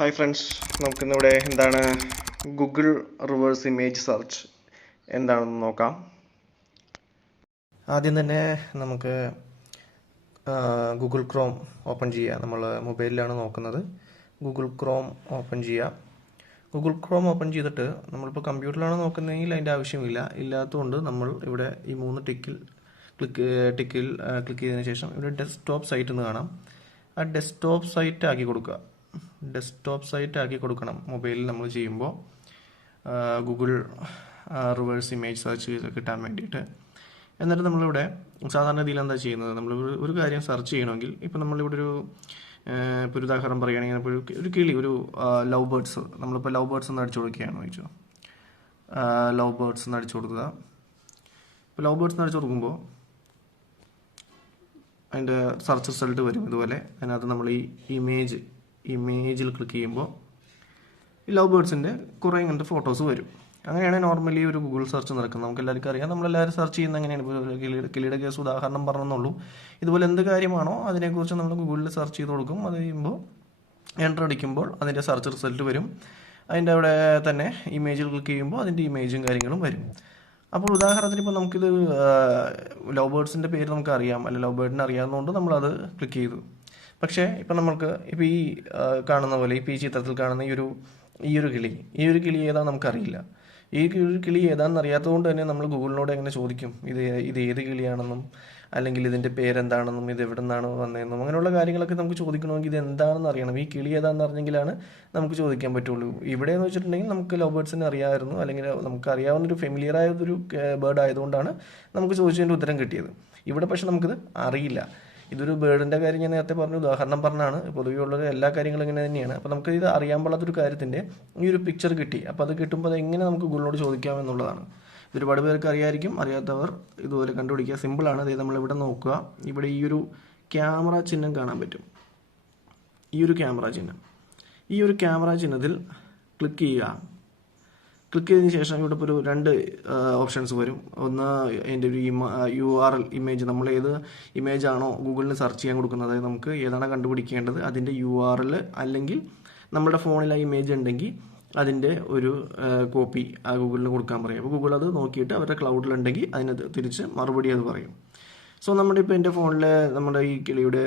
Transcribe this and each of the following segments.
Hi friends, നമുക്കിന്നിവിടെ എന്താണ് Google reverse image search എന്താണെന്ന് നോക്കാം. ആദ്യം തന്നെ നമുക്ക് ഗൂഗിൾ ക്രോം ഓപ്പൺ ചെയ്യുക. നമ്മൾ മൊബൈലിലാണ് നോക്കുന്നത്. ഗൂഗിൾ ക്രോം ഓപ്പൺ ചെയ്യുക. ഗൂഗിൾ ക്രോം ഓപ്പൺ ചെയ്തിട്ട് നമ്മളിപ്പോൾ കമ്പ്യൂട്ടറിലാണ് നോക്കുന്നതെങ്കിൽ അതിൻ്റെ ആവശ്യമില്ല. ഇല്ലാത്തതുകൊണ്ട് നമ്മൾ ഇവിടെ ഈ 3 ടിക്കിൽ ക്ലിക്ക് ചെയ്തതിന് ശേഷം ഇവിടെ ഡെസ്ക്ടോപ്പ് സൈറ്റ് എന്ന് കാണാം. ആ ഡെസ്ക്ടോപ്പ് സൈറ്റ് ആക്കി കൊടുക്കുക. ഡെസ്ക്ടോപ്പ് സൈറ്റ് ആക്കി കൊടുക്കണം മൊബൈലിൽ നമ്മൾ ചെയ്യുമ്പോൾ ഗൂഗിൾ റിവേഴ്സ് ഇമേജ് സെർച്ച് കിട്ടാൻ വേണ്ടിയിട്ട്. എന്നിട്ട് നമ്മളിവിടെ സാധാരണ രീതിയിൽ എന്താ ചെയ്യുന്നത്, നമ്മൾ ഒരു കാര്യം സെർച്ച് ചെയ്യണമെങ്കിൽ ഇപ്പോൾ നമ്മളിവിടെ ഇപ്പോൾ ഒരു ഉദാഹരണം പറയുകയാണെങ്കിൽ ഇപ്പോൾ ഒരു കിളി, ഒരു ലവ് ബേർഡ്സ്, നമ്മളിപ്പോൾ ലവ് ബേർഡ്സ് എന്ന് അടിച്ചു കൊടുക്കുകയാണ് ചോദിച്ചു. ലവ് ബേർഡ്സ് എന്ന് അടിച്ചു കൊടുക്കുക. ഇപ്പോൾ ലവ് ബേർഡ്സ് എന്ന് അടിച്ചു കൊടുക്കുമ്പോൾ അതിൻ്റെ സെർച്ച് റിസൾട്ട് വരും ഇതുപോലെ. അതിനകത്ത് നമ്മൾ ഈ ഇമേജിൽ ക്ലിക്ക് ചെയ്യുമ്പോൾ ഈ ലവ് ബേർഡ്സിൻ്റെ കുറേ ഇങ്ങനത്തെ ഫോട്ടോസ് വരും. അങ്ങനെയാണ് നോർമലി ഒരു ഗൂഗിൾ സെർച്ച് നടക്കുന്നത്. നമുക്ക് എല്ലാവർക്കും അറിയാം, നമ്മളെല്ലാവരും സെർച്ച് ചെയ്യുന്നത് എങ്ങനെയാണ്. ഇപ്പോൾ കിളിയുടെ കേസ് ഉദാഹരണം പറഞ്ഞെന്നുള്ളൂ. ഇതുപോലെ എന്ത് കാര്യമാണോ അതിനെക്കുറിച്ച് നമ്മൾ ഗൂഗിളിൽ സെർച്ച് ചെയ്ത് കൊടുക്കും. അത് കഴിയുമ്പോൾ എൻ്റർ അടിക്കുമ്പോൾ അതിൻ്റെ സെർച്ച് റിസൾട്ട് വരും. അതിൻ്റെ അവിടെ തന്നെ ഇമേജിൽ ക്ലിക്ക് ചെയ്യുമ്പോൾ അതിൻ്റെ ഇമേജും കാര്യങ്ങളും വരും. അപ്പോൾ ഉദാഹരണത്തിന് ഇപ്പോൾ നമുക്കിത് ലവ് ബേർഡ്സിൻ്റെ പേര് നമുക്ക് അറിയാം, അല്ലെങ്കിൽ ലവ് ബേർഡിനെ അറിയാവുന്നതുകൊണ്ട് നമ്മളത് ക്ലിക്ക് ചെയ്തു. പക്ഷേ ഇപ്പം നമുക്ക് ഇപ്പോൾ ഈ കാണുന്ന പോലെ ഇപ്പോൾ ഈ ചിത്രത്തിൽ കാണുന്ന ഈ ഒരു കിളി ഏതാണെന്ന് നമുക്കറിയില്ല. ഈ കിളി ഏതാണെന്ന് അറിയാത്തതുകൊണ്ട് തന്നെ നമ്മൾ ഗൂഗിളിനോട് എങ്ങനെ ചോദിക്കും ഇത് ഏത് കിളിയാണെന്നും, അല്ലെങ്കിൽ ഇതിൻ്റെ പേരെന്താണെന്നും, ഇത് എവിടെ നിന്നാണ് വന്നതെന്നും, അങ്ങനെയുള്ള കാര്യങ്ങളൊക്കെ നമുക്ക് ചോദിക്കണമെങ്കിൽ ഇത് എന്താണെന്ന് അറിയണം. ഈ കിളി ഏതാണെന്ന് അറിഞ്ഞെങ്കിലാണ് നമുക്ക് ചോദിക്കാൻ പറ്റുള്ളൂ. ഇവിടെ എന്ന് വെച്ചിട്ടുണ്ടെങ്കിൽ നമുക്ക് ലവ് ബേർഡ്സിനെ അറിയാമായിരുന്നു, അല്ലെങ്കിൽ നമുക്ക് അറിയാവുന്നൊരു ഫെമിലിയറായൊരു ബേർഡ് ആയതുകൊണ്ടാണ് നമുക്ക് ചോദിച്ചതിൻ്റെ ഉത്തരം കിട്ടിയത്. ഇവിടെ പക്ഷെ നമുക്കിത് അറിയില്ല. ഇതൊരു ബേർഡിൻ്റെ കാര്യം ഞാൻ നേരത്തെ പറഞ്ഞു, ഉദാഹരണം പറഞ്ഞാണ്. പൊതുവെയുള്ളത് എല്ലാ കാര്യങ്ങളും ഇങ്ങനെ തന്നെയാണ്. അപ്പോൾ നമുക്ക് ഇത് അറിയാൻ പാടാത്തൊരു കാര്യത്തിൻ്റെ ഈ ഒരു പിക്ചർ കിട്ടി. അപ്പോൾ അത് കിട്ടുമ്പോൾ അത് എങ്ങനെ നമുക്ക് ഗൂഗിളിനോട് ചോദിക്കാമെന്നുള്ളതാണ്. ഒരുപാട് പേർക്ക് അറിയായിരിക്കും. അറിയാത്തവർ ഇതുപോലെ കണ്ടുപിടിക്കുക. സിമ്പിളാണ്. അതായത് നമ്മളിവിടെ നോക്കുക. ഇവിടെ ഈ ഒരു ക്യാമറ ചിഹ്നം കാണാൻ പറ്റും. ഈ ഒരു ക്യാമറ ചിഹ്നത്തിൽ ക്ലിക്ക് ചെയ്യുക. ക്ലിക്ക് ചെയ്തതിന് ശേഷം ഇവിടെ ഇപ്പോൾ ഒരു 2 ഓപ്ഷൻസ് വരും. ഒന്ന് അതിൻ്റെ ഒരു URL ഇമേജ്, നമ്മൾ ഏത് ഇമേജാണോ ഗൂഗിളിന് സെർച്ച് ചെയ്യാൻ കൊടുക്കുന്നത്, അതായത് നമുക്ക് ഏതാണ് കണ്ടുപിടിക്കേണ്ടത് അതിൻ്റെ URL, അല്ലെങ്കിൽ നമ്മുടെ ഫോണിൽ ആ ഇമേജ് ഉണ്ടെങ്കിൽ അതിൻ്റെ ഒരു കോപ്പി ആ ഗൂഗിളിന് കൊടുക്കാൻ പറയും. അപ്പോൾ ഗൂഗിൾ അത് നോക്കിയിട്ട് അവരുടെ ക്ലൗഡിലുണ്ടെങ്കിൽ അതിന് തിരിച്ച് മറുപടി അത് പറയും. സോ നമ്മുടെ ഇപ്പോൾ എൻ്റെ ഫോണിൽ നമ്മുടെ ഈ കിളിയുടെ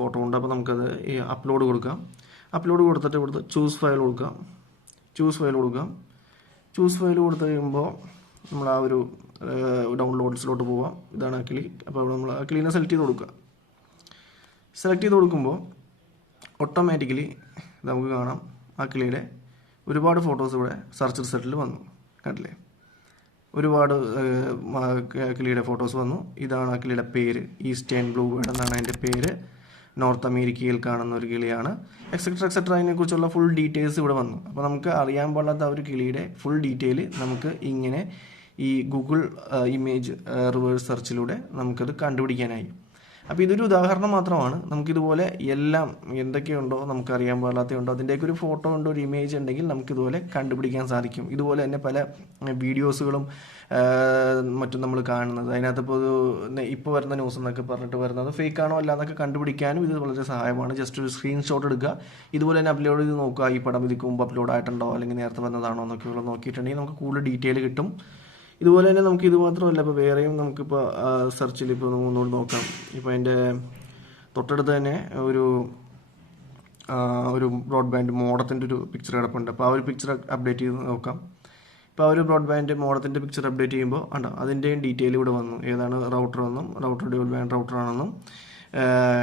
ഫോട്ടോ ഉണ്ട്. അപ്പോൾ നമുക്കത് അപ്ലോഡ് കൊടുക്കാം. അപ്ലോഡ് കൊടുത്തിട്ട് ഇവിടുത്തെ ചൂസ് ഫയൽ കൊടുക്കാം. ചൂസ് ഫയൽ കൊടുത്തു കഴിയുമ്പോൾ നമ്മൾ ആ ഒരു ഡൗൺലോഡ്സിലോട്ട് പോവാം. ഇതാണ് ആ കിളി. അപ്പോൾ അവിടെ നമ്മൾ ആ കിളീനെ സെലക്ട് ചെയ്ത് കൊടുക്കുമ്പോൾ ഓട്ടോമാറ്റിക്കലി നമുക്ക് കാണാം ആ കിളിയുടെ ഒരുപാട് ഫോട്ടോസ് ഇവിടെ സെർച്ച് റിസൾട്ടിൽ വന്നു. കണ്ടില്ലേ, ഒരുപാട് കിളിയുടെ ഫോട്ടോസ് വന്നു. ഇതാണ് ആ കിളിയുടെ പേര്, ഈസ്റ്റേൺ ബ്ലൂ ബേർഡ് എന്നാണ് അതിൻ്റെ പേര്. നോർത്ത് അമേരിക്കയിൽ കാണുന്ന ഒരു കിളിയാണ്. എക്സെട്ര അതിനെക്കുറിച്ചുള്ള ഫുൾ ഡീറ്റെയിൽസ് ഇവിടെ വന്നു. അപ്പോൾ നമുക്ക് അറിയാൻ പാടാത്ത ഒരു കിളിയുടെ ഫുൾ ഡീറ്റെയിൽ നമുക്ക് ഇങ്ങനെ ഈ ഗൂഗിൾ ഇമേജ് റിവേഴ്സ് സെർച്ചിലൂടെ നമുക്കത് കണ്ടുപിടിക്കാനായി. അപ്പോൾ ഇതൊരു ഉദാഹരണം മാത്രമാണ്. നമുക്കിതുപോലെ എല്ലാം എന്തൊക്കെയുണ്ടോ നമുക്കറിയാൻ പാടാത്തതുണ്ടോ അതിൻ്റെയൊക്കെ ഒരു ഫോട്ടോ ഉണ്ടോ, ഒരു ഇമേജ് ഉണ്ടെങ്കിൽ നമുക്കിതുപോലെ കണ്ടുപിടിക്കാൻ സാധിക്കും. ഇതുപോലെ തന്നെ പല വീഡിയോസുകളും മറ്റും നമ്മൾ കാണുന്നത്. അതിനകത്ത് ഇപ്പോൾ വരുന്ന ന്യൂസ് എന്നൊക്കെ പറഞ്ഞിട്ട് വരുന്നത് ഫേക്ക് ആണോ അല്ല എന്നൊക്കെ കണ്ടുപിടിക്കാനും ഇത് വളരെ സഹായമാണ്. ജസ്റ്റ് ഒരു സ്ക്രീൻഷോട്ട് എടുക്കുക, ഇതുപോലെ തന്നെ അപ്ലോഡ് ചെയ്ത് നോക്കുക. ഈ പടം ഇതിക്ക് മുമ്പ് അപ്ലോഡ് ആയിട്ടുണ്ടോ അല്ലെങ്കിൽ നേരത്തെ വന്നതാണോ എന്നൊക്കെ നോക്കിയിട്ടുണ്ടെങ്കിൽ നമുക്ക് കൂടുതൽ ഡീറ്റെയിൽ കിട്ടും. ഇതുപോലെ തന്നെ നമുക്ക് ഇത് മാത്രമല്ല, ഇപ്പോൾ വേറെയും നമുക്കിപ്പോൾ സെർച്ചിൽ ഇപ്പോൾ ഒന്നുകൂടി നോക്കാം. ഇപ്പോൾ അതിൻ്റെ തൊട്ടടുത്ത് തന്നെ ഒരു ബ്രോഡ്ബാൻഡ് മോഡത്തിൻ്റെ ഒരു പിക്ചർ കിടപ്പുണ്ട്. അപ്പോൾ ആ ഒരു പിക്ചർ അപ്ഡേറ്റ് ചെയ്ത് നോക്കാം. ഇപ്പോൾ ആ ഒരു ബ്രോഡ്ബാൻഡ് മോഡത്തിൻ്റെ പിക്ചർ അപ്ഡേറ്റ് ചെയ്യുമ്പോൾ ഉണ്ടോ അതിൻ്റെയും ഡീറ്റെയിൽ ഇവിടെ വന്നു. ഏതാണ് റൗട്ടർ എന്നും, റൗട്ടർ ഡ്യുവൽ ബാൻഡ് റൗട്ടർ ആണെന്നും,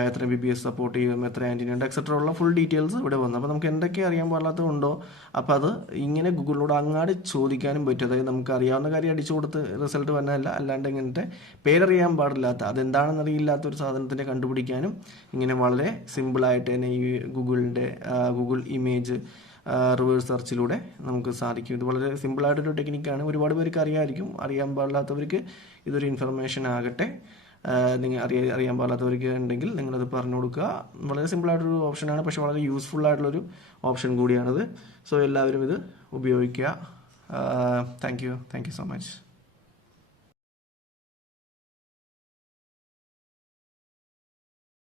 എത്ര MBPS സപ്പോർട്ട് ചെയ്യും, എത്ര ആൻറ്റിന ഉണ്ട്, എക്സെട്ര ഉള്ള ഫുൾ ഡീറ്റെയിൽസ് ഇവിടെ വന്നു. അപ്പോൾ നമുക്ക് എന്തൊക്കെ അറിയാൻ പാടില്ലാത്തതുണ്ടോ അപ്പോൾ അത് ഇങ്ങനെ ഗൂഗിളിനോട് അങ്ങാടി ചോദിക്കാനും പറ്റും. അതായത് നമുക്ക് അറിയാവുന്ന കാര്യം അടിച്ചു കൊടുത്ത് റിസൾട്ട് വന്നതല്ല, അല്ലാണ്ട് ഇങ്ങനത്തെ പേരറിയാൻ പാടില്ലാത്ത, അതെന്താണെന്ന് അറിയില്ലാത്ത ഒരു സാധനത്തിനെ കണ്ടുപിടിക്കാനും ഇങ്ങനെ വളരെ സിമ്പിളായിട്ട് തന്നെ ഈ ഗൂഗിൾ ഇമേജ് റിവേഴ്സ് സെർച്ചിലൂടെ നമുക്ക് സാധിക്കും. ഇത് വളരെ സിമ്പിളായിട്ടൊരു ടെക്നിക്കാണ്. ഒരുപാട് പേർക്ക് അറിയാമായിരിക്കും. അറിയാൻ പാടില്ലാത്തവർക്ക് ഇതൊരു ഇൻഫർമേഷൻ ആകട്ടെ. നിങ്ങൾ അറിയാൻ പാടാത്തവർക്ക് ഉണ്ടെങ്കിൽ നിങ്ങളത് പറഞ്ഞു കൊടുക്കുക. വളരെ സിമ്പിളായിട്ടൊരു ഓപ്ഷനാണ്, പക്ഷേ വളരെ യൂസ്ഫുൾ ആയിട്ടുള്ളൊരു ഓപ്ഷൻ കൂടിയാണത്. സോ എല്ലാവരും ഇത് ഉപയോഗിക്കുക. Thank you so much.